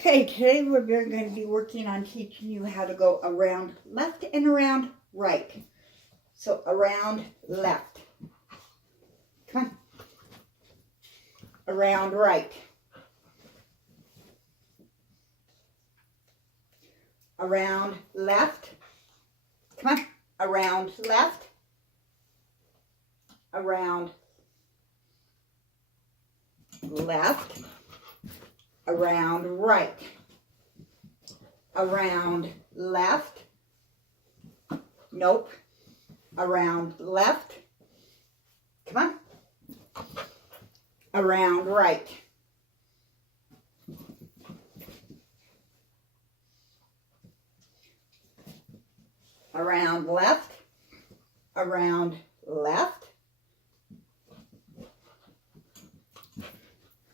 Okay, today we're going to be working on teaching you how to go around left and around right. So around left. Come on. Around right. Around left. Come on. Around left. Around left. Around right. Around left. Nope. Around left. Come on. Around right. Around left. Around left.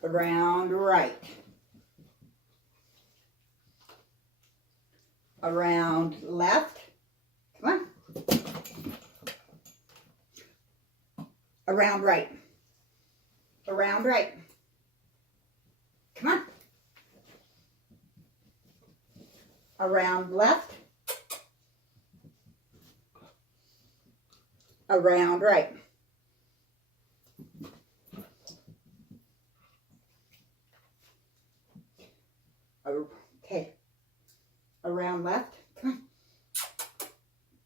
Around right. Around left. Come on. Around right. Around right. Come on. Around left. Around right. Okay. Around left. Come on.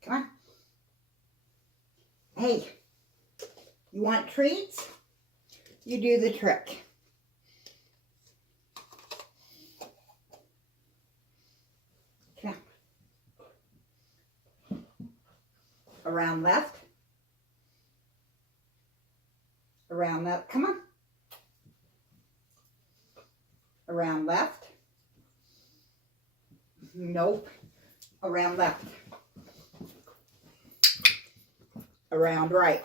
Come on. Hey, you want treats? You do the trick. Come on. Around left. Around left. Come on. Around left. Nope. Around left. Around right.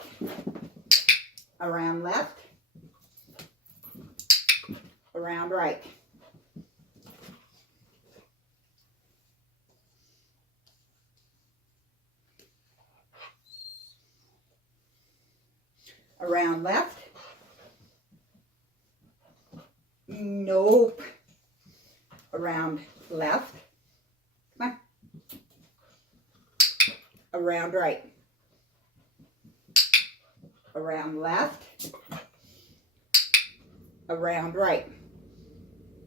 Around left. Around right. Around left. Nope. Around left. Come on. Around right. Around left. Around right.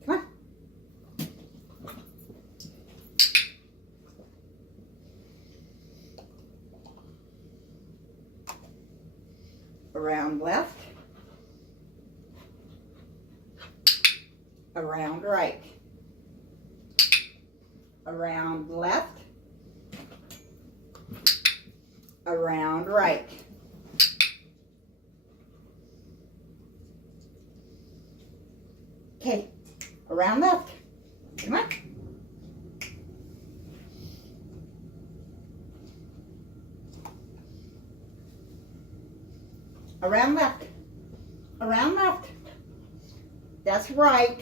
Come on. Around left. Around right. Around left. Around right. Okay, around left. Come on. Around left. Around left. That's right.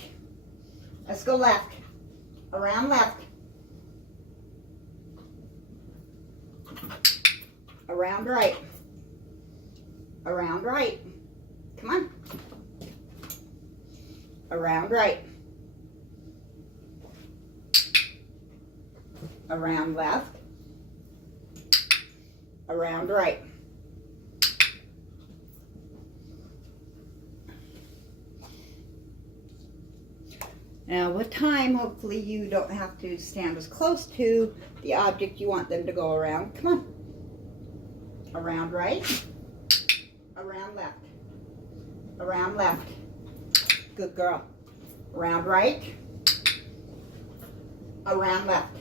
Let's go left. Around left. Around right. Around right. Come on. Around right. Around left. Around right. Now with time, hopefully you don't have to stand as close to the object you want them to go around. Come on. Around right. Around left. Around left. Good girl. Around right. Around left.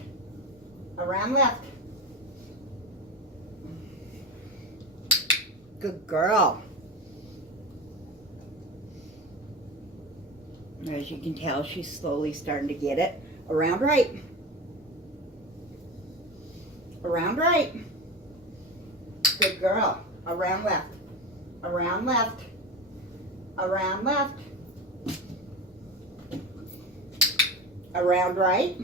Around left. Good girl. As you can tell, she's slowly starting to get it. Around right. Around right. Good girl. Around left. Around left. Around left. Around right.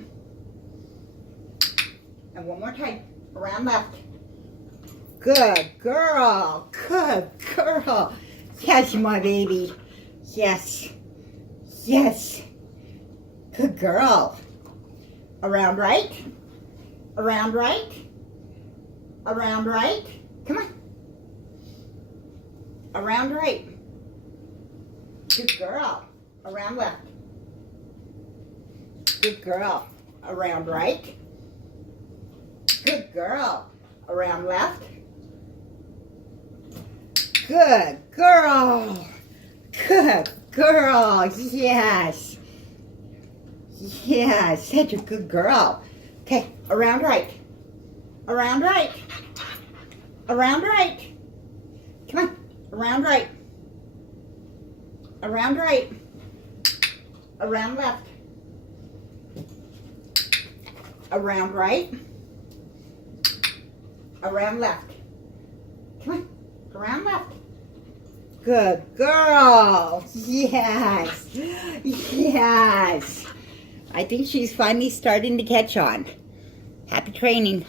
And one more time. Around left. Good girl. Good girl. Yes, my baby. Yes. Yes. Good girl. Around right. Around right. Around right. Come on. Around right. Good girl. Around left. Good girl. Around right. Good girl. Around left. Good girl. Good girl. Yes. Yes. Such a good girl. Okay. Around right. Around right. Around right. Come on. Around right. Around right. Around left. Around right. Around left. Come on. Around left. Good girl. Yes. Yes. I think she's finally starting to catch on. Happy training.